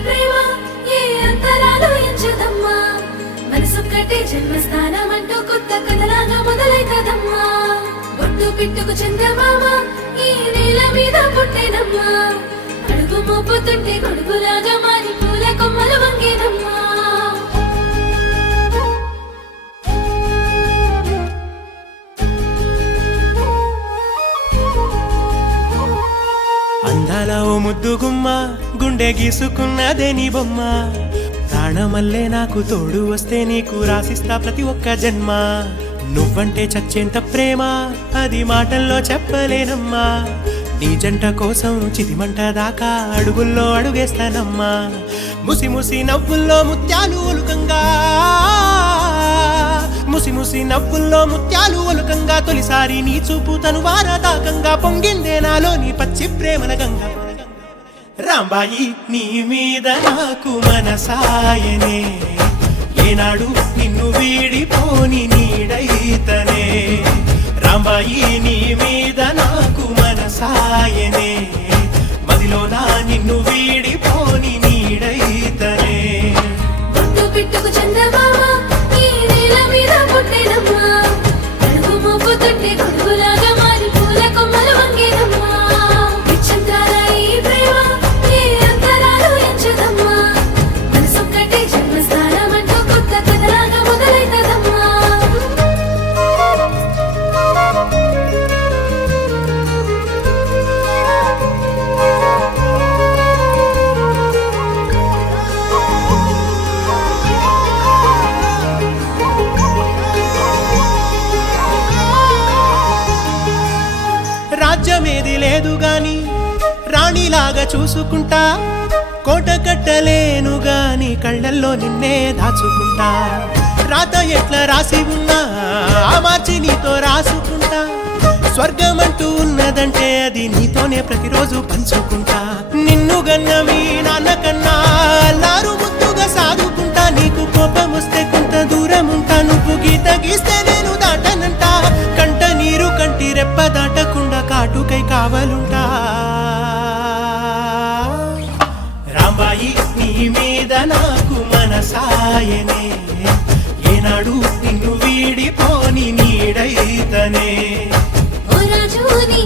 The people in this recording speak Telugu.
ప్రేమ ఏ అంతరాలు ఎంచదమ్మా మనసొక్కటే జన్మస్థానం అంటూ కొత్త కథలాగా మొదలైతదమ్మా బొట్టు పిట్టుకు చందమామ ఈ నేల మీద పుట్టేనమ్మా అడుగు మోపుతుంటే గొడుగులాగా మారి పూల కొమ్మలు వంగేనమ్మా అందాల ఓ ముద్దు గుమ్మ గుండె గీసుకున్నదే నీ బొమ్మ ప్రాణమల్లే నాకు తోడు వస్తే నీకు రాసిస్తా ప్రతి ఒక్క జన్మ నువ్వంటే చచ్చేంత ప్రేమ అది మాటల్లో చెప్పలేనమ్మా నీ జంట కోసం చితిమంట దాకా అడుగుల్లో అడుగేస్తానమ్మా ముసి ముసి నవ్వుల్లో ముత్యాలు ఒలుకంగా ముసి ముసి నవ్వుల్లో ముత్యాలు ఒలుకంగా తొలిసారి నీ చూపు తను వారదాకంగా పొంగిందే నాలో నీ పచ్చి ప్రేమల గంగా రాంబాయి నీ మీద నాకు మనసాయనే ఏనాడు నిన్ను వీడిపోని నీడైతనే రాంబాయి నీ మీద నాకు మనసాయనే మదిలోనా నిన్ను వీడిపోని నీడైతనే బొట్టు పిట్టుకు చందమామ ఈ నేల మీద పుట్టేనమ్మా అడుగు మోపుతుంటే గొడుగులాగా మారి పూల కొమ్మలు వంగేనమ్మా విచ్చింతాల ఈ ప్రేమ ఏ అంతరాలు ఎంచదమ్మా మనసొక్కటే జన్మస్థానం అంటూ కొత్త కథలాగా మొదలైతదమ్మా రాజ్యమేది లేదు గాని రాణిలాగా చూసుకుంటా కోట కట్టలేను గాని కళ్ళల్లో నిన్నే దాచుకుంటా రాత ఎట్లా రాసి ఉన్నా ఆ మార్చి నీతో రాసుకుంటా స్వర్గమంటూ ఉన్నదంటే అది నీతోనే ప్రతిరోజు పంచుకుంటా నిన్ను గన్న మీ నాన్న కన్నా అల్లారు ముద్దుగా సాదుకుంటా నీకు కోపం వస్తే కొంత దూరం ఉంటా నువ్వు గీత గీస్తే నేను దాటనంటా కంట నీరు కంటి రెప్ప దాటకుండా కాటుకై కావలుంటా రాంబాయి నీ మీద నాకు మనసాయనే ఏనాడు నిన్ను వీడిపోని నీడైతనే ఓ రాజు నీ